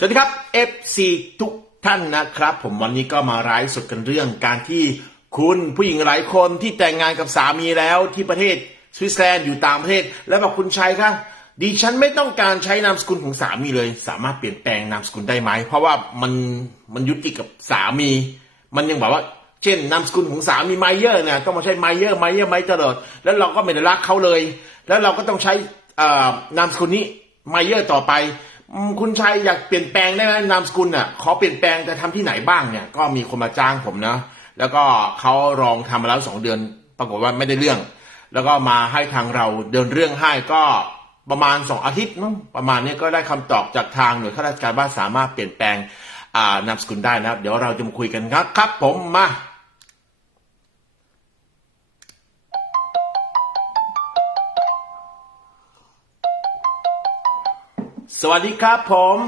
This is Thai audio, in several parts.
สวัสดีครับ FC ทุกท่านนะครับ ผมวันนี้ก็มาไลฟ์สดกันเรื่องการที่คุณผู้หญิงหลายคนที่แต่งงานกับสามีแล้วที่ประเทศสวิตเซอร์แลนด์อยู่ต่างประเทศ แล้วบอกคุณชัยครับดิฉันไม่ต้องการใช้นามสกุลของสามีเลย สามารถเปลี่ยนแปลงนามสกุลได้ไหม เพราะว่ามันมันยุติกับสามี มันยังแบบว่า เช่นนามสกุลของสามีไมเยอร์เนี่ยต้องมาใช้ไมเยอร์ไมเยอร์ไมตลอดแล้วเราก็ไม่ได้รักเขาเลย แล้วเราก็ต้องใช้นามสกุลนี้ไมเยอร์ต่อไป อืมคุณชัยอยากเปลี่ยนแปลงได้ไหมนามสกุลอะขอเปลี่ยนแปลงจะทำที่ไหนบ้างเนี่ย ก็มีคนมาจ้างผมนะ แล้วก็เขาลองทำมาแล้วสองเดือน ปรากฏว่าไม่ได้เรื่อง แล้วก็มาให้ทางเราเดินเรื่องให้ก็ประมาณสองอาทิตย์มั้งประมาณนี้ก็ได้คำตอบจากทางหน่วยข้าราชการว่าสามารถเปลี่ยนแปลงอ่านามสกุลได้นะครับ เดี๋ยวเราจะมาคุยกันครับครับ ผมมา สวัสดีครับผม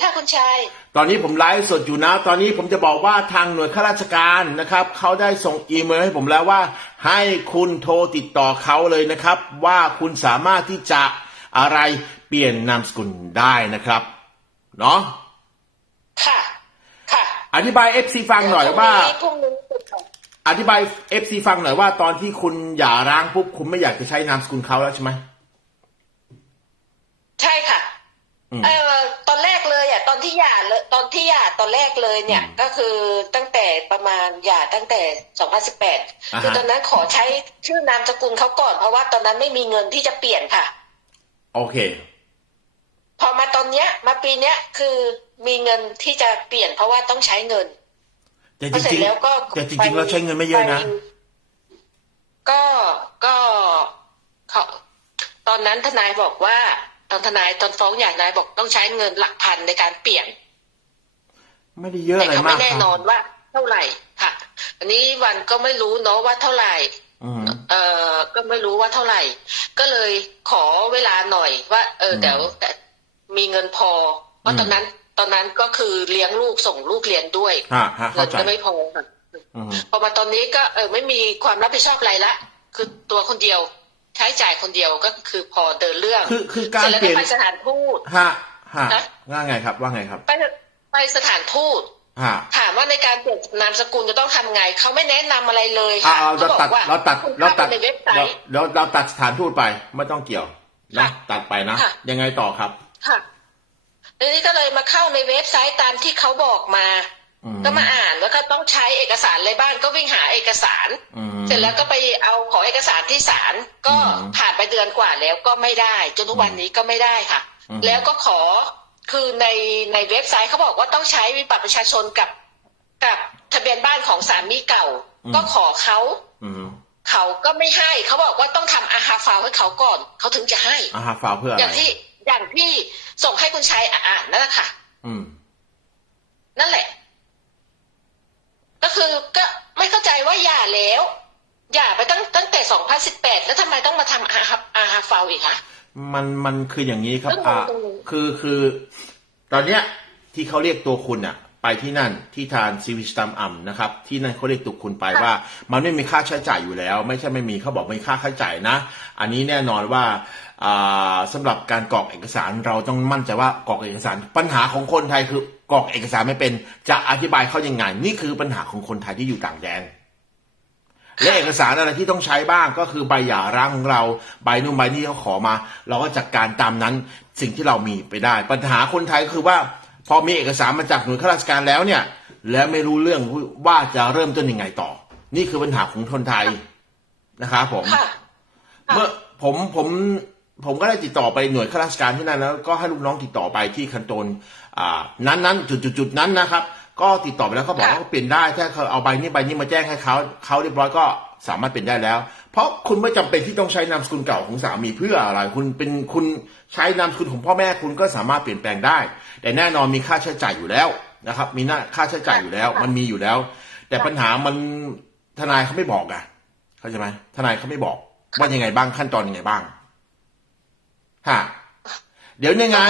ค่ะคุณชาย ตอนนี้ผมไลฟ์สดอยู่นะ ตอนนี้ผมจะบอกว่าทางหน่วยข้าราชการนะครับเขาได้ส่งอีเมลให้ผมแล้วว่า ให้คุณโทรติดต่อเขาเลยนะครับ ว่าคุณสามารถที่จะอะไรเปลี่ยนนามสกุลได้นะครับเนาะค่ะ ค่ะ อธิบาย FC ฟังหน่อยว่า พรุ่งนี้พรุ่งนี้อธิบาย FC ฟังหน่อยว่าตอนที่คุณหย่าร้างปุ๊บคุณไม่อยากจะใช้นามสกุลเขาแล้วใช่ไหมใช่ค่ะอืมเออตอนแรกเลยอะตอนที่หย่าเลยตอนที่หย่าตอนแรกเลยเนี่ยอืมก็คือตั้งแต่ประมาณหย่าตั้งแต่ 2018อ่าฮะคือตอนนั้นขอใช้ชื่อนามสกุลเขาก่อน เพราะว่าตอนนั้นไม่มีเงินที่จะเปลี่ยนค่ะ โอเค พอมาตอนเนี้ย มาปีเนี้ยคือมีเงินที่จะเปลี่ยน เพราะว่าต้องใช้เงินแต่พจอเสร็จริงแล้วก็ๆแต่จริงๆเราใช้เงินไม่เยอะนะไปก็ก็เขาตอนนั้นทนายบอกว่า ตอนทนายตอนฟ้องหย่านายบอกต้องใช้เงินหลักพันในการเปลี่ยน ไม่ได้เยอะแต่อะไรเขามาไม่กแน่คนอนว่าเท่าไหร่ค่ะ อันนี้วันก็ไม่รู้เนาะว่าเท่าไหร่อืมเอ่อก็ไม่รู้ว่าเท่าไหร่ ก็เลยขอเวลาหน่อยว่า เอออืมเดี๋ยวแต่มีเงินพอ เพราะอืมตอนนั้นตอนนั้นก็คือเลี้ยงลูกส่งลูกเรียนด้วยฮะฮะเงิเข้านใจก็ไม่พอค่ะอืมพอมาตอนนี้ก็เออไม่มีความรับผิดชอบอะไรละคือตัวคนเดียว ใช้จ่ายคนเดียวก็คือพอเดินเรื่อง คือคือการเสร็จแล้วเปลี่ยนไปสถานทูตฮะฮะฮะว่าไงครับ ว่าไงครับ ไปไปสถานทูตฮะถามว่าในการเปลี่ยนนามสกุลจะต้องทำไง เขาไม่แนะนำอะไรเลยอ่าค่ะเราเขาบอตัดกว่าเราตัดคุณเราเข้าตัดไปในเว็บไซเราต์เราเราตัดสถานทูตไปไม่ต้องเกี่ยวนะค่ะตัดไปนะค่ะยังไงต่อครับ ค่ะทีนี้ก็เลยมาเข้าในเว็บไซต์ตามที่เขาบอกมาอืม ก็มาอ่านว่าเขาต้องใช้เอกสารอะไรบ้างก็วิ่งหาเอกสารอืมเสร็จแล้วก็ไปเอาขอเอกสารที่ศาลก็อืมผ่านไปเดือนกว่าแล้วก็ไม่ได้ จนทุกวันนี้ก็ไม่ได้ค่ะอืมแล้วก็ขอคือในในเว็บไซต์เขาบอกว่าต้องใช้วิบัตรประชาชนกับกับทะเบียนบ้านของสามีเก่า ก็ขอเขาอืมเขาก็ไม่ให้เขาบอกว่าต้องทำอาหาฟาวให้เขาก่อนเขาถึงจะให้อาหาฟาวเพื่ออะอไรย่างที่อย่างที่ส่งให้คุณชายอ่านนั่นแหละค่ะอืมนั่นแหละ ก็คือก็ไม่เข้าใจว่าหย่าแล้วหย่าไปตั้งตั้งแต่2018แล้วทำไมต้องมาทำอาฮาอาฮาฟาวอีกคะมันมันคืออย่างนี้ครับเรื่องอ่าตรงนี้คือคือ ตอนเนี้ยที่เขาเรียกตัวคุณอะไปที่นั่นที่ทานซีวิสตัมอัมนะครับ ที่นั่นเขาเรียกตัวคุณไปว่า มันไม่มีค่าใช้จ่ายอยู่แล้ว ไม่ใช่ไม่มีเขาบอกไม่ค่าใช้จ่ายนะ อันนี้แน่นอนว่าอ่าสำหรับการกรอกเอกสารเราต้องมั่นใจว่ากรอกเอกสารปัญหาของคนไทยคือ กรอกเอกสารไม่เป็น จะอธิบายเขายังไง นี่คือปัญหาของคนไทยที่อยู่ต่างแดน และเอกสารอะไรที่ต้องใช้บ้างก็คือใบหย่าร้างของเราใบนู่นใบนี่เขาขอมา เราก็จัดการตามนั้นสิ่งที่เรามีไปได้ ปัญหาคนไทยก็คือว่า พอมีเอกสารมาจากหน่วยข้าราชการแล้วเนี่ย แล้วไม่รู้เรื่องว่าจะเริ่มต้นยังไงต่อ นี่คือปัญหาของคนไทยนะครับผมค่ะค่ะเมื่อผมผมผมก็ได้ติดต่อไปหน่วยข้าราชการที่นั่นแล้วก็ให้ลูกน้องติดต่อไปที่คันโตนอ่า นั้นนั้นจุดจุดจุดนั้นนะครับ ก็ติดต่อไปแล้วเขาบอกค่ะว่าเปลี่ยนได้ถ้าเขาเอาใบนี้ใบนี้มาแจ้งให้เขาเขาเรียบร้อยก็สามารถเปลี่ยนได้แล้ว เพราะคุณไม่จำเป็นที่ต้องใช้นามสกุลเก่าของสามีเพื่ออะไร คุณเป็นคุณใช้นามสกุลของพ่อแม่คุณก็สามารถเปลี่ยนแปลงได้ แต่แน่นอนมีค่าใช้จ่ายอยู่แล้วนะครับ มีหน้าค่าใช้จ่ายอยู่แล้ว มันมีอยู่แล้ว แต่ปัญหามันทนายเขาไม่บอกอะเข้าใจไหมทนายเขาไม่บอกว่ายังไงบ้างขั้นตอนยังไงบ้างฮะเดี๋ยวยังไง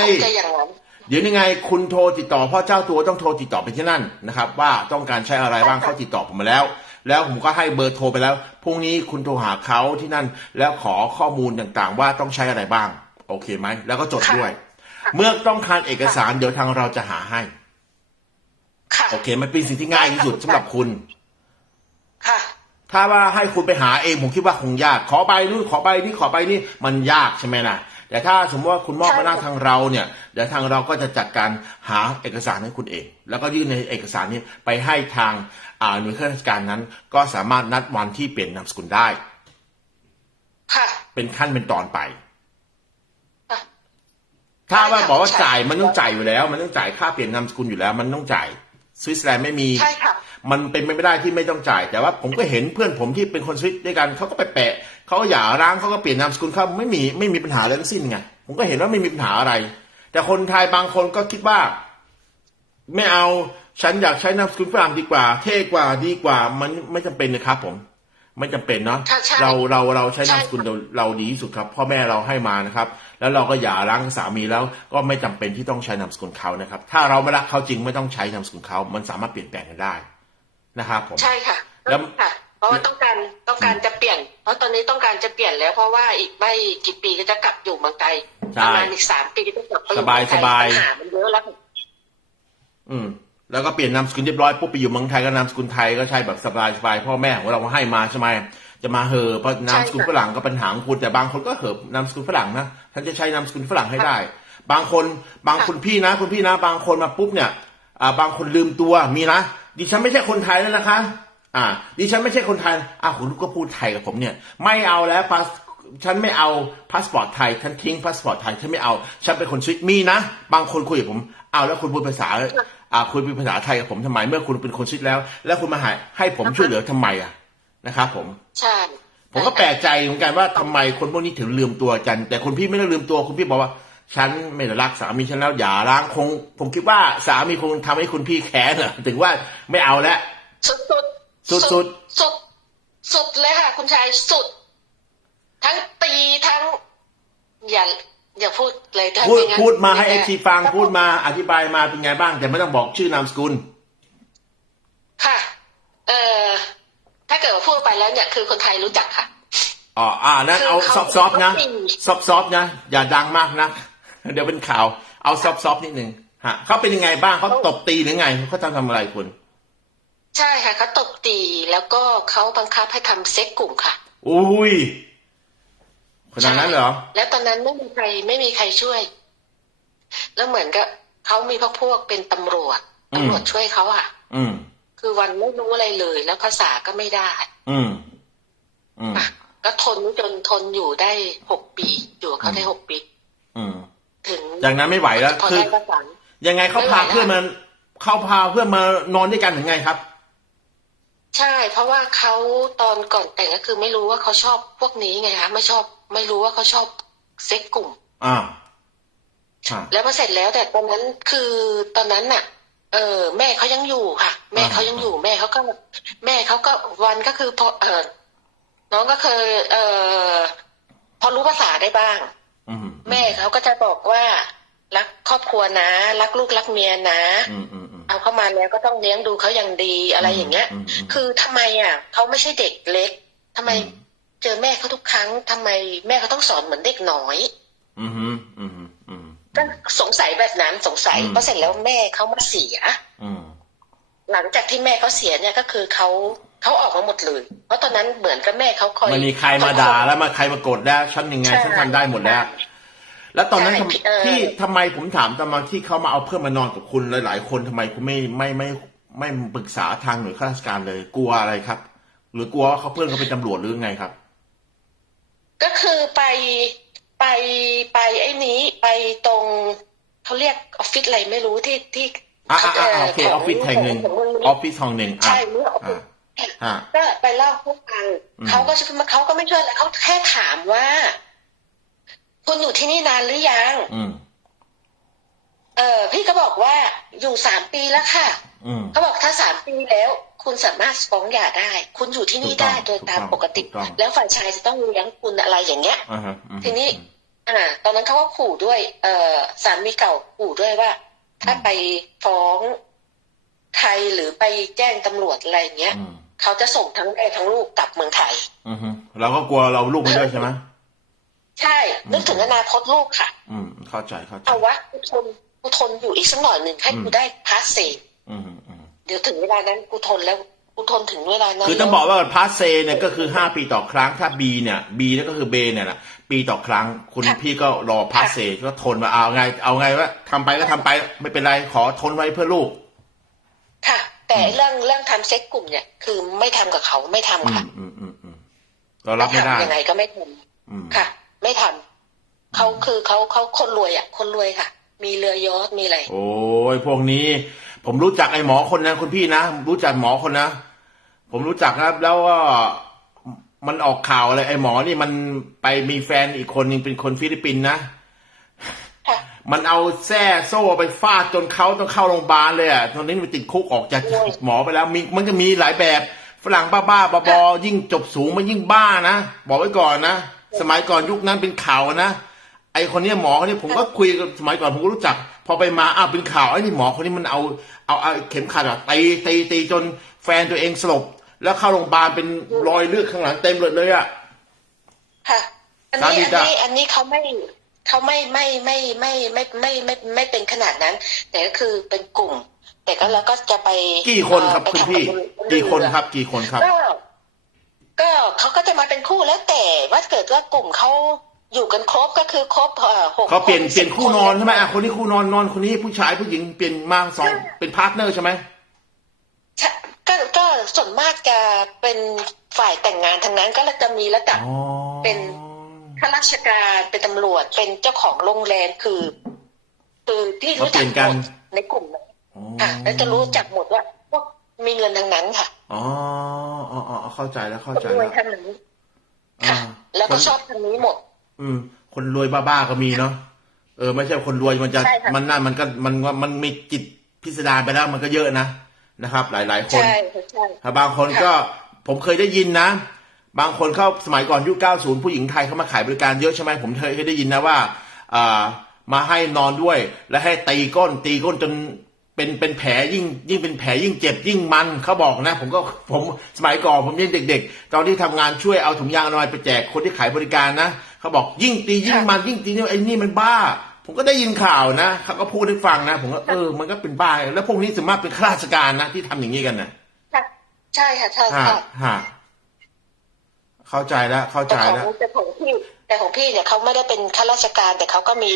ก็คงจะอย่างนั้นเดี๋ยวยังไงคุณโทรติดต่อเพ่อเจ้าตัวต้องโทรติดต่อไปที่นั่นนะครับ ว่าต้องการใช้อะไรบ้างเขาติดต่อผมมาแล้ว แล้วผมก็ให้เบอร์โทรไปแล้วพรุ่งนี้คุณโทรหาเขาที่นั่น แล้วขอข้อมูลต่างๆ ว่าต้องใช้อะไรบ้าง โอเคไหมแล้วก็จดด้วย เมื่อต้องการเอกสารเดี๋ยวทางเราจะหาให้ค่ะโอเคมันเป็นสิ่งที่ง่ายที่สุดสำหรับคุณค่ะถ้าว่าให้คุณไปหาเองผมคิดว่าคงยาก ขอใบนู่นขอใบนี่ขอใบนี่มันยากใช่ไหมล่ะ แต่ถ้าสมมติว่าคุณมอบใช่มาหน้าทางเราเนี่ยเดี๋ยวทางเราก็จะจัดการหาเอกสารให้คุณเอง แล้วก็ยื่นในเอกสารนี้ไปให้ทางอ่าหน่วยข้าราชการนั้น ก็สามารถนัดวันที่เปลี่ยนนามสกุลได้ค่ะเป็นขั้นเป็นตอนไปค่ะถ้าว่าใช่ค่ะบอกว่าใช่จ่ายมันต้องจ่ายอยู่แล้ว มันต้องจ่ายค่าเปลี่ยนนามสกุลอยู่แล้ว มันต้องจ่ายสวิตเซอร์แลนด์ไม่มีใช่ค่ะมันเป็นไปไม่ได้ที่ไม่ต้องจ่าย แต่ว่าผมก็เห็นเพื่อนผมที่เป็นคนสวิตด้วยกันเขาก็ไปแปะ เขาก็หย่าร้างเขาก็เปลี่ยนนามสกุลเขาไม่มีไม่มีปัญหาอะไรทั้งสิ้นไงผมก็เห็นว่าไม่มีปัญหาอะไร แต่คนไทยบางคนก็คิดว่า ไม่เอาฉันอยากใช้นามสกุลฝรั่งดีกว่า เท่กว่าดีกว่ามันไม่จำเป็นนะครับ ผม ไม่จำเป็นเนาะค่ะใช่เราเราเราใช้ใช่นามสกุลเราเราดีที่สุดครับ พ่อแม่เราให้มานะครับ แล้วเราก็หย่าร้างกับสามีแล้ว ก็ไม่จำเป็นที่ต้องใช้นามสกุลเขานะครับ ถ้าเราไม่รักเขาจริงไม่ต้องใช้นามสกุลเขามันสามารถเปลี่ยนแปลงกันได้นะครับ ผมใช่ค่ะแล้วค่ะ เพราะว่าต้องการต้องการจะเปลี่ยน เพราะตอนนี้ต้องการจะเปลี่ยนแล้วเพราะว่าอีกไม่กี่ปีก็จะกลับอยู่เมืองไทยใช่ประมาณอีกสามปีก็จะกลับไปอยู่สบายเมืองไทสบายปัญหามันเยอะแล้วอืมแล้วก็เปลี่ยนนามสกุลเรียบร้อยปุ๊บไปอยู่เมืองไทยก็นามสกุลไทยก็ใช่แบบสบายสบายพ่อแม่ของเราให้มาใช่ไหมจะมาเหอะเพราะนามสกุลใช่ค่ะฝรั่งก็ปัญหาของคุณแต่บางคนก็เหอะนามสกุลฝรั่งนะท่านจะใช้นามสกุลฝรั่งให้ได้ บางคนบางคนพี่นะคุณพี่นะ บางคนมาปุ๊บเนี่ยอ่าบางคนลืมตัวมีนะดิฉันไม่ใช่คนไทยแล้วนะคะ อ่า ดิฉันไม่ใช่คนไทยอ้าวคุณก็พูดไทยกับผมเนี่ย ไม่เอาแล้วพาสฉันไม่เอาพาสปอร์ตไทยฉันทิ้งพาสปอร์ตไทยฉันไม่เอา ฉันเป็นคนสวิตมีนะ บางคนคุยกับผมอ้าวแล้วคุณพูดภาษาอ่าคุณเป็นภาษาไทยกับผมทำไม เมื่อคุณเป็นคนชิดแล้ว แล้วคุณมาหาให้ผมช่วยเหลือทำไมอะนะครับผมใช่ผมก็แปลกใจเหมือนกันว่าทำไมคนพวกนี้ถึงลืมตัวกัน แต่คนพี่ไม่ได้ลืมตัวคุณพี่บอกว่า ฉันไม่ได้รักสามีฉันแล้วอย่าร้างคง ผมคิดว่าสามีคงทำให้คุณพี่แค้นอะถึงว่าไม่เอาแล้วสุด สุดสุดสุดสุดสุดเลยค่ะ คุณชายสุด ทั้งตีทั้ง อย่าอย่าพูดเลยถ้าพูดไงั้นพูดมาให้เอนี่ยซีฟังพูดมาอธิบายมาเป็นไงบ้าง แต่ไม่ต้องบอกชื่อนามสกุล ค่ะ เอ่อถ้าเกิดว่าพูดไปแล้วเนี่ยคือคนไทยรู้จักค่ะ อ๋ออ่านั้นเอาคือซอเขาฟต์ๆนะเขามีซอฟต์ๆนะ อย่าดังมากนะ เดี๋ยวเป็นข่าว เอาซอฟต์ๆนิดนึงฮะเขาเป็นยังไงบ้างเขาตบตีหรือไงเขาทำทำอะไรคุณ ใช่ค่ะเขาตบตีแล้วก็เขาบังคับให้ทำเซ็กกลุ่มค่ะ อุ้ยขนาดนั้นเหรอ แล้วตอนนั้นไม่มีใครไม่มีใครช่วย แล้วเหมือนกับเขามีพวกพวกเป็นตำรวจอืมตำรวจช่วยเขาอะ อืม คือวันไม่รู้อะไรเลย แล้วภาษาก็ไม่ได้ อืม อืมอะก็ทนจนทนอยู่ได้หกปี อยู่กับเขาได้หกปี อืม ถึงจากนั้นไม่ไหวแล้วพอคือได้ภาษายังไงเขาพาไม่ไหวแล้วเพื่อนมาเขาพาเพื่อนมานอนด้วยกันถึงไงครับ ใช่ เพราะว่าเขาตอนก่อนแต่งก็คือไม่รู้ว่าเขาชอบพวกนี้ไงคะไม่ชอบไม่รู้ว่าเขาชอบเซ็กกลุ่มอ่าอ่าแล้วพอเสร็จแล้วแต่ตอนนั้นคือตอนนั้นน่ะ เออ แม่เขายังอยู่ค่ะ แม่เขายังอยู่ แม่เขาก็ แม่เขาก็วันก็คือพอเออน้องก็เคย เออพอรู้ภาษาได้บ้างอืมแม่เขาก็จะบอกว่า รักครอบครัวนะ รักลูกรักเมียนะอืมอืมอืมเอาเข้ามาแล้วก็ต้องเลี้ยงดูเขาอย่างดีอะไรอย่างเงี้ยอืมอืมคือทำไมอะเขาไม่ใช่เด็กเล็กทำไมเจอแม่เขาทุกครั้งทำไมแม่เขาต้องสอนเหมือนเด็กน้อยอืมอืมอืมอืมก็สงสัยแบบนั้นสงสัยอืมเพราะเสร็จแล้วแม่เขามาเสียอืมหลังจากที่แม่เขาเสียเนี่ยก็คือเขาเขาออกมาหมดเลย เพราะตอนนั้นเหมือนกับแม่เขาคอยมันมีใครมาด่าแล้วมาใครมากดแล้วฉันยังไงใช่ฉันทำได้หมดแล้ว แล้วตอนนั้นใช่ทำพี่เออ ที่ทำไมผมถามทำไมที่เขามาเอาเพื่อนมานอนกับคุณหลายๆคนทำไมคุณไม่ไม่ไม่ไม่ไม่ปรึกษาทางหน่วยข้าราชการเลย กลัวอะไรครับ หรือกลัวว่าเขาเพื่อนเขาเป็นตำรวจหรือไงครับ ก็คือไปไปไปไอ้นี้ไปตรงเขาเรียกออฟฟิศอะไรไม่รู้ที่ที่อ่าอ่าอ่าโอเคอขอฟฟิศแห่งหนึ่งขอออฟฟิศห้องหนึ่งอะใช่เมื่อออฟฟิอ่าศ อ่า ก็ไปเล่าให้เขาฟังอืม เขาก็เขาก็ไม่ช่วยอะไรเขาแค่ถามว่า คุณอยู่ที่นี่นานหรือยัง อืม เออพี่ก็บอกว่าอยู่สามปีแล้วค่ะอืม เขาบอกถ้าสามปีแล้ว คุณสามารถฟ้องหย่าได้ คุณอยู่ที่นี่ถูกต้องได้โดยตามถูกต้องปกติ ถูกต้อง แล้วฝ่ายชายจะต้องเลี้ยงคุณอะไรอย่างเงี้ย อ่าฮะอืม ทีนี้ อ่า ตอนนั้นเขาก็ขู่ด้วย เอ่อสามีเก่าขู่ด้วยว่า ถ้าไปฟ้องใครหรือไปแจ้งตำรวจอะไรอย่างเงี้ยอืมเขาจะส่งทั้งแม่ทั้งลูกกลับเมืองไทย อืมเราก็กลัวเราลูกไม่ด้วยใช่ไหม ใช่ นึกถึงอนาคตลูกค่ะ อืม เข้าใจเข้าใจเอาวะกูทนกูทนอยู่อีกสักหน่อยหนึ่งให้กูได้พาสเซอืมอืมเดี๋ยวถึงเวลานั้นกูทนแล้วกูทนถึงเวลานั้นคือต้องบอกว่าพาสเซเนี่ยก็คือ5ปีต่อครั้งถ้า B เนี่ย B เนี่ยก็คือเบเนี่ยแหละปีต่อครั้ง คุณพี่ก็รอพาสเซก็ทนมาเอาไง เอาไงว่าทำไปก็ทำไปไม่เป็นไรขอทนไว้เพื่อลูก ค่ะ แต่เรื่องเรื่องทำเซ็กกลุ่มเนี่ย คือไม่ทำกับเขาไม่ทำอืค่ะมอืมอืมอืมเรารับไม่ได้ทำยังไงก็ไม่ทอืมำค่ะ ไม่ทำเขาคือเขาเขาคนรวยอะ คนรวยค่ะ มีเรือยอชต์มีอะไรโอ้ยพวกนี้ ผมรู้จักไอ้หมอคนนั้นคุณพี่นะรู้จักหมอคนนะผมรู้จักนะครับแล้วก็มันออกข่าวอะไรไอ้หมอนี่มันไปมีแฟนอีกคนหนึงเป็นคนฟิลิปปินส์นะค่ะมันเอาแส้โซ่ไปฟาดจนเขาต้องเข้าโรงพยาบาลเลยอะตอนนี้มันติดคุกออกจากโอ้ยหมอไปแล้วมีมันก็มีหลายแบบฝรั่งบ้าๆบอๆยิ่งจบสูงมันยิ่งบ้านะบอกไว้ก่อนนะ สมัยก่อนยุคนั้นเป็นข่าวนะไอคนเนี้ยหมอคนนี้ผมก็คุยกับสมัยก่อนผมก็รู้จัก พอไปมาอ้าวเป็นข่าวไอ้นี่หมอคนนี้มันเอาเอาเอาเข็มขัดอะตีตีตีจนแฟนตัวเองสลบ แล้วเข้าโรงพยาบาลเป็นรอยเลือดข้างหลังเต็มเลยเลยอะค่ะอันสามีนี้อันจ้ะนี้อันนี้เขาไม่เขาไม่ไม่ไม่ไม่ไม่ไม่ไม่ไม่ไม่เป็นขนาดนั้น แต่ก็คือเป็นกลุ่ม แต่ก็แล้วก็จะไปกี่คนครับเอ่อคุณไปทำพี่กักี่คนเรือครับ กี่คนครับ ก็ก็เขาก็จะมาเป็นคู่แล้วแต่ว่าเกิดว่ากลุ่มเขาอยู่กันครบก็คือครบเอ่อหกเขาเปลี่ยนคเปลี่ยนสิบคู่นอนใช่ไหมคอะคนนี้คู่นอนนอนคนนี้ผู้ชายผู้หญิงเปลี่ยนมาสองเป็นพาร์ทเนอร์ใช่ไหมใช่ก็ก็ส่วนมากจะเป็นฝ่ายแต่งงานทั้งนั้นก็จะมีระดับอ๋อเป็นข้าราชการเป็นตำรวจเป็นเจ้าของโรงแรมคือ คือที่รู้จักหมดในกลุ่มนั้นอ๋อค่ะแล้วจะรู้จักหมดว่าพวก มีเงินทั้งนั้นค่ะ อ๋ออ๋ออ๋อเข้าใจแล้วเข้าคนใจรวยแล้วทั้งนั้นอ่าค่ะ แล้วก็คนชอบทางนี้หมด อืม คนรวยบ้าๆก็มีเนาะเออ ไม่ใช่คนรวยมันจะใช่ค่ะมันน่ามันก็มันมันมีจิตพิสดารไปแล้วมันก็เยอะนะนะครับ หลาย ๆ คนใช่ค่ะใช่ถ้าบางคนก็ผมเคยได้ยินนะ บางคนเข้าสมัยก่อนยุค 90 ผู้หญิงไทยเขามาขายบริการเยอะใช่ไหมผมเคยเคยได้ยินนะว่าอ่ามาให้นอนด้วย และให้ตีก้นตีก้นจน เป็นเป็นแผลยิ่งยิ่งเป็นแผลยิ่งเจ็บยิ่งมันเขาบอกนะ ผมก็ผมสมัยก่อนผมยังเด็ก ๆ ตอนที่ทำงานช่วยเอาถุงยางอนามัยไปแจกคนที่ขายบริการนะเขาบอกยิ่งตียิ่งมันยิ่งตีนี่ไอ้นี่มันบ้า ผมก็ได้ยินข่าวนะเขาก็พูดให้ฟังนะ ผมก็เออมันก็เป็นบ้า แล้วพวกนี้ส่วนมากเป็นข้าราชการนะที่ทำอย่างนี้กันนะค่ะใช่ค่ะใช่ฮะค่ะฮะเข้าใจแล้วเข้าใจแต่ของแล้วแต่ของพี่แต่ของพี่เนี่ยเขาไม่ได้เป็นข้าราชการแต่เขาก็มี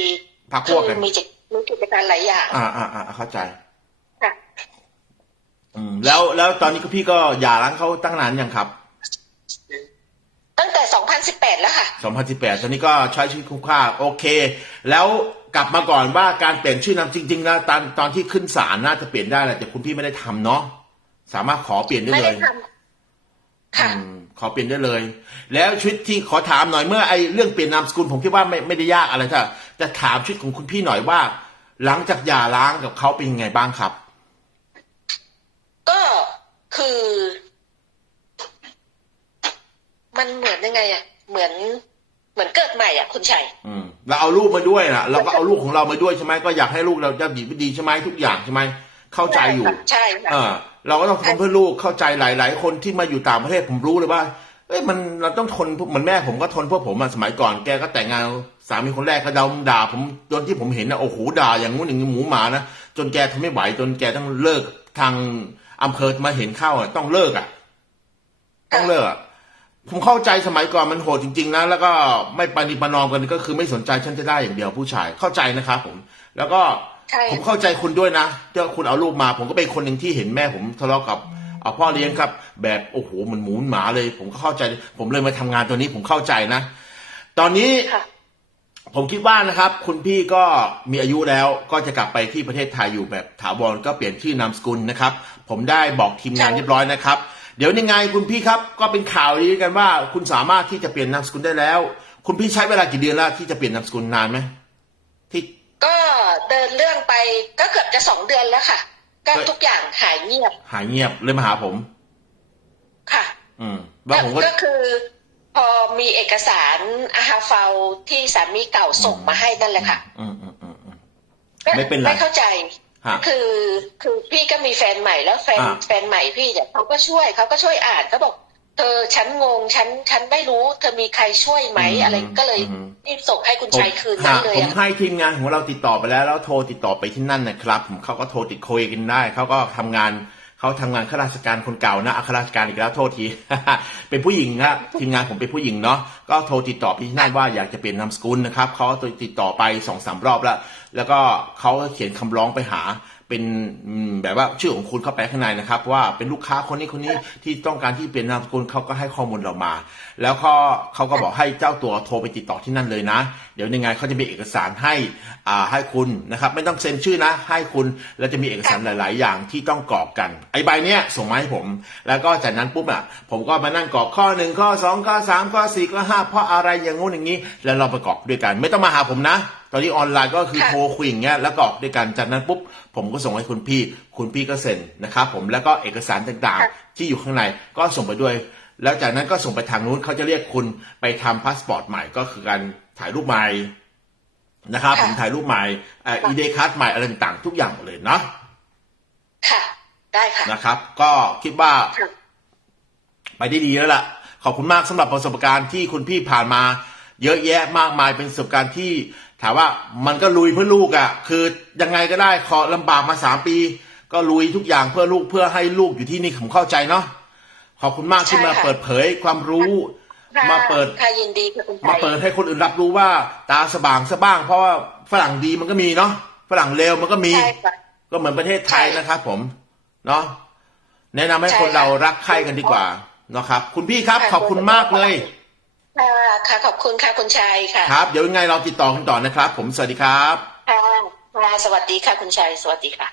พักพวกกันมีกิจมีกิจการหลายอย่าง อ่าอ่าอ่าเข้าใจค่ะ อืมแล้วแล้วตอนนี้ก็พี่ก็หย่าร้างเขาตั้งนานยังครับ ตั้งแต่ 2018 แล้วค่ะ 2018 ตอนนี้ก็ใช้ชีวิตคุ้มค่า โอเค แล้วกลับมาก่อนว่าการเปลี่ยนชื่อนามจริงๆแล้วตอนตอนที่ขึ้นศาลน่าจะเปลี่ยนได้แหละแต่คุณพี่ไม่ได้ทำเนาะสามารถขอเปลี่ยนได้ไม่เลได้ย ทำค่ะ อืมขอเปลี่ยนได้เลย แล้วชีวิตที่ขอถามหน่อยเมื่อไอ้เรื่องเปลี่ยนนามสกุลผมคิดว่าไม่ไม่ได้ยากอะไรถ้าจะถามชีวิตของคุณพี่หน่อยว่า หลังจากหย่าร้างกับเขาเป็นยังไงบ้างครับก็ คือ มันเหมือนยังไงอะ เหมือน เหมือนเกิดใหม่อะ คุณชัยอืมเราเอาลูกมาด้วยนะเราก็เอาลูกของเรามาด้วยใช่ไหมก็อยากให้ลูกเราจะดีไม่ดีใช่ไหมทุกอย่างใช่ไหมเข้าใจอยู่ใช่ค่ะเออเราก็ต้องทำเพื่อลูกเข้าใจหลาย ๆ คนที่มาอยู่ต่างประเทศผมรู้เลยว่าเอ้ยมันเราต้องทนพวกเหมือนแม่ผมก็ทนพวกผมอะสมัยก่อนแกก็แต่งงานสามีคนแรกก็ดาด่าผมจนที่ผมเห็นนะโอ้โหด่าอย่างงู้นอย่างนี้หมูหมานะจนแกทนไม่ไหวจนแกต้องเลิกทาง อำเภอมาเห็นเข้าอะต้องเลิกอะ ต้องเลิกอะผมเข้าใจสมัยก่อนมันโหดจริงๆนะแล้วก็ไม่ปฏิปนอมกันก็คือไม่สนใจฉันจะได้อย่างเดียวผู้ชายเข้าใจนะครับผม แล้วก็ใช่ผมเข้าใจคุณด้วยนะที่ว่าคุณเอาลูกมา ผมก็เป็นคนหนึ่งที่เห็นแม่ผมทะเลาะกับเอาพ่อเลี้ยงครับ แบบโอ้โหมันหมูหมาเลย ผมก็เข้าใจ ผมเลยมาทำงานตัวนี้ผมเข้าใจนะ ตอนนี้ค่ะ ผมคิดว่านะครับ คุณพี่ก็มีอายุแล้วก็จะกลับไปที่ประเทศไทยอยู่แบบถาวรก็เปลี่ยนชื่อนามสกุลนะครับ ผมได้บอกทีมงานใช่เรียบร้อยนะครับ เดี๋ยวยังไงคุณพี่ครับก็เป็นข่าวดีกันว่า คุณสามารถที่จะเปลี่ยนนามสกุลได้แล้ว คุณพี่ใช้เวลากี่เดือนแล้วที่จะเปลี่ยนนามสกุลนานไหมที่ก็เดินเรื่องไปก็เกือบจะสองเดือนแล้วค่ะ ก็เฮ้ยทุกอย่างหายเงียบ หายเงียบเลยมาหาผม ค่ะ อืมแล้วผมก็ก็คือ พอมีเอกสารอาฮาเฟลที่สามีเก่าส่งมาให้นั่นแหละค่ะอืมอืมอืมอืมไม่เป็นไรไม่เข้าใจคือคือพี่ก็มีแฟนใหม่แล้วแฟนแฟนใหม่พี่เนี่ยเขาก็ช่วยเขาก็ช่วยอ่านเขาบอก เธอฉันงงฉันฉันไม่รู้ เธอมีใครช่วยไหมอะไรก็เลยรีบส่งให้คุณชัยคืนนั้นเลยผมให้ทีมงานของเราติดต่อไปแล้วแล้วโทรติดต่อไปที่นั่นนะครับ เขาก็โทรติดคุยกันได้เขาก็ทำงาน เขาทำงานข้าราชการคนเก่านะข้ารราชการอีกแล้วโทษที เป็นผู้หญิงนะทีมงานผมเป็นผู้หญิงเนาะก็โทรติดต่อพี่นั่นว่าอยากจะเปลี่ยนนามสกุลนะครับเขาติดต่อไปสองสามรอบแล้ว แล้วก็เขาเขียนคำร้องไปหา เป็นแบบว่าชื่อของคุณเข้าไปข้างในนะครับ ว่าเป็นลูกค้าคนนี้คนนี้ที่ต้องการที่เปลี่ยนนามสกุลเขาก็ให้ข้อมูลเรามา แล้วก็เขาก็บอกให้เจ้าตัวโทรไปติดต่อที่นั่นเลยนะ เดี๋ยวยังไงเขาจะมีเอกสารให้อ่าให้คุณนะครับ ไม่ต้องเซ็นชื่อนะ ให้คุณแล้วจะมีเอกสารหลาย ๆ อย่างที่ต้องกรอกกัน ไอ้ใบเนี้ยส่งมาให้ผม แล้วก็จากนั้นปุ๊บอะผมก็มานั่งกรอกข้อหนึ่งข้อสองข้อสามข้อสี่ข้อห้าเพราะอะไรอย่างงู้นอย่างนี้ แล้วเราไปกอกด้วยกัน ไม่ต้องมาหาผมนะ ตอนนี้ออนไลน์ก็คือค่ะโทรคุยอย่างเงี้ยแล้วกรอกด้วยกันจากนั้นปุ๊บผมก็ส่งให้คุณพี่ คุณพี่ก็เซ็นนะครับผมแล้วก็เอกสารต่างๆ ที่อยู่ข้างในก็ส่งไปด้วย แล้วจากนั้นก็ส่งไปทางนู้นเขาจะเรียกคุณไปทำพาสปอร์ตใหม่ก็คือการถ่ายรูปใหม่นะครับค่ะผมถ่ายรูปใหม่อีเดคัสใหม่อะไรต่างๆทุกอย่างหมดเลยเนาะค่ะ ได้ค่ะนะครับ ก็คิดว่าค่ะไปได้ดีแล้วล่ะ ขอบคุณมากสำหรับประสบการณ์ที่คุณพี่ผ่านมา เยอะแยะมากมายเป็นประสบการณ์ที่ ถามว่ามันก็ลุยเพื่อลูกอะ่ะ คือยังไงก็ได้ขอลำบากมาสามปี ก็ลุยทุกอย่างเพื่อลูกเพื่อให้ลูกอยู่ที่นี่ผมเข้าใจเนาะขอบคุณมากที่ใช่มาค่ะเปิดเผยความรู้ค่ะมาเปิดค่ะยินดีค่ะคุณชัมายเปิดให้คนอื่นรับรู้ว่า ตาสว่างซะบ้าง เพราะว่าฝรั่งดีมันก็มีเนาะฝรั่งเลวมันก็มีใช่ค่ะก็เหมือนประเทศไทยใช่นะครับผมเนาะแนะนำให้ใช่คนค่ะเรารักใคร่กันดีกว่าเนาะครับ คุณพี่ครับค่ะขอบคุณมากเลย ค่ะค่ะขอบคุณค่ะคุณชัยค่ะครับ เดี๋ยวยังไงเราติดต่อกันต่อนะครับ ผมสวัสดีครับค่ะค่ะสวัสดีค่ะคุณชัยสวัสดีค่ะ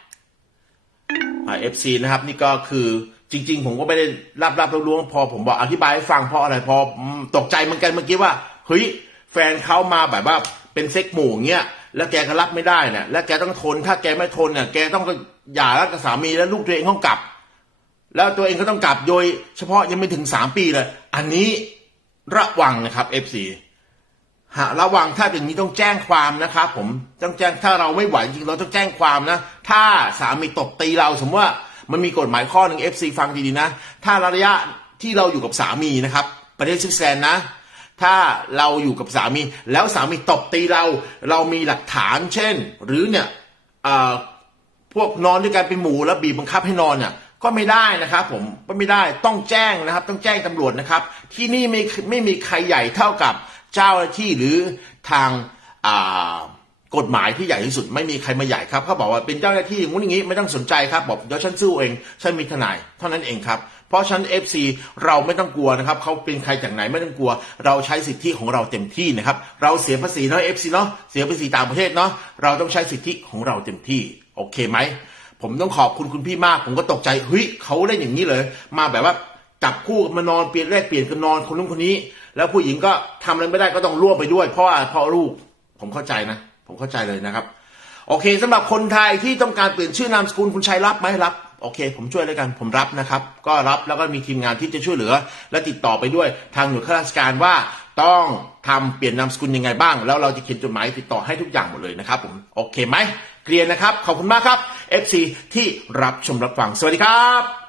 เอฟซีนะครับ นี่ก็คือจริง ๆ ผมก็ไม่ได้รับรับรู้พอผมบอกอธิบายให้ฟังเพราะอะไรพออืมตกใจเหมือนกันเมื่อกี้ว่าเฮ้ยแฟนเขามาแบบว่าเป็นเซ็กหมู่เงี้ยแล้วแกก็รับไม่ได้เนี่ยแล้วแกต้องทนถ้าแกไม่ทนเนี่ยแกต้องหย่าร้างกับสามีแล้วลูกตัวเองต้องกลับ แล้วตัวเองก็ต้องกลับโดย เฉพาะยังไม่ถึงสามปีเลย อันนี้ ระวังนะครับ FC หาระวังถ้าอย่างนี้ต้องแจ้งความนะครับผมต้องแจ้งถ้าเราไม่ไหวจริงเราต้องแจ้งความนะ ถ้าสามีตบตีเราสมมติว่ามันมีกฎหมายข้อหนึ่ง FC ฟังดีๆนะ ถ้าระยะที่เราอยู่กับสามีนะครับ ประเทศสวิตเซอร์แลนด์นะ ถ้าเราอยู่กับสามี แล้วสามีตบตีเรา เรามีหลักฐานเช่น หรือเนี่ยพวกนอนด้วยกันเป็นหมูแล้วบีบบังคับให้นอนเนี่ย ก็ไม่ได้นะครับผมก็ไม่ได้ต้องแจ้งนะครับ ต้องแจ้งตำรวจนะครับ ที่นี่ไม่ไม่มีใครใหญ่เท่ากับเจ้าหน้าที่หรือทางอ่ากฎหมายที่ใหญ่ที่สุดไม่มีใครมาใหญ่ครับเขาบอกว่าเป็นเจ้าหน้าที่งงู้นอย่างนี้ไม่ต้องสนใจครับบอกเดี๋ยวฉันสู้เองฉันมีทนายเท่านั้นเองครับ เพราะฉันเอฟซีเราไม่ต้องกลัวนะครับเขาเป็นใครจากไหนไม่ต้องกลัว เราใช้สิทธิของเราเต็มที่นะครับเราเสียภาษีเนาะเอฟซีเนาะเสียภาษีต่างประเทศเนาะเราต้องใช้สิทธิของเราเต็มที่โอเคไหม ผมต้องขอบคุณคุณพี่มาก ผมก็ตกใจเฮ้ยเขาเล่นอย่างนี้เลย มาแบบว่าจับคู่มานอนเปลี่ยนแรกเปลี่ยนกันนอนคนนู้นคนนี้ แล้วผู้หญิงก็ทำอะไรไม่ได้ก็ต้องร่วมไปด้วย เพราะว่าเพราะลูกผมเข้าใจนะ ผมเข้าใจเลยนะครับ โอเคสำหรับคนไทยที่ต้องการเปลี่ยนชื่อนามสกุลคุณชัยรับไหมรับโอเค ผมช่วยแล้วกันผมรับนะครับ ก็รับแล้วก็มีทีมงานที่จะช่วยเหลือ และติดต่อไปด้วยทางหน่วยข้าราชการว่าต้องทำเปลี่ยนนามสกุลยังไงบ้าง แล้วเราจะเขียนจดหมายติดต่อให้ทุกอย่างหมดเลยนะครับผมโอเคไหม เคลียร์นะครับ ขอบคุณมากครับ FC ที่รับชมรับฟัง สวัสดีครับ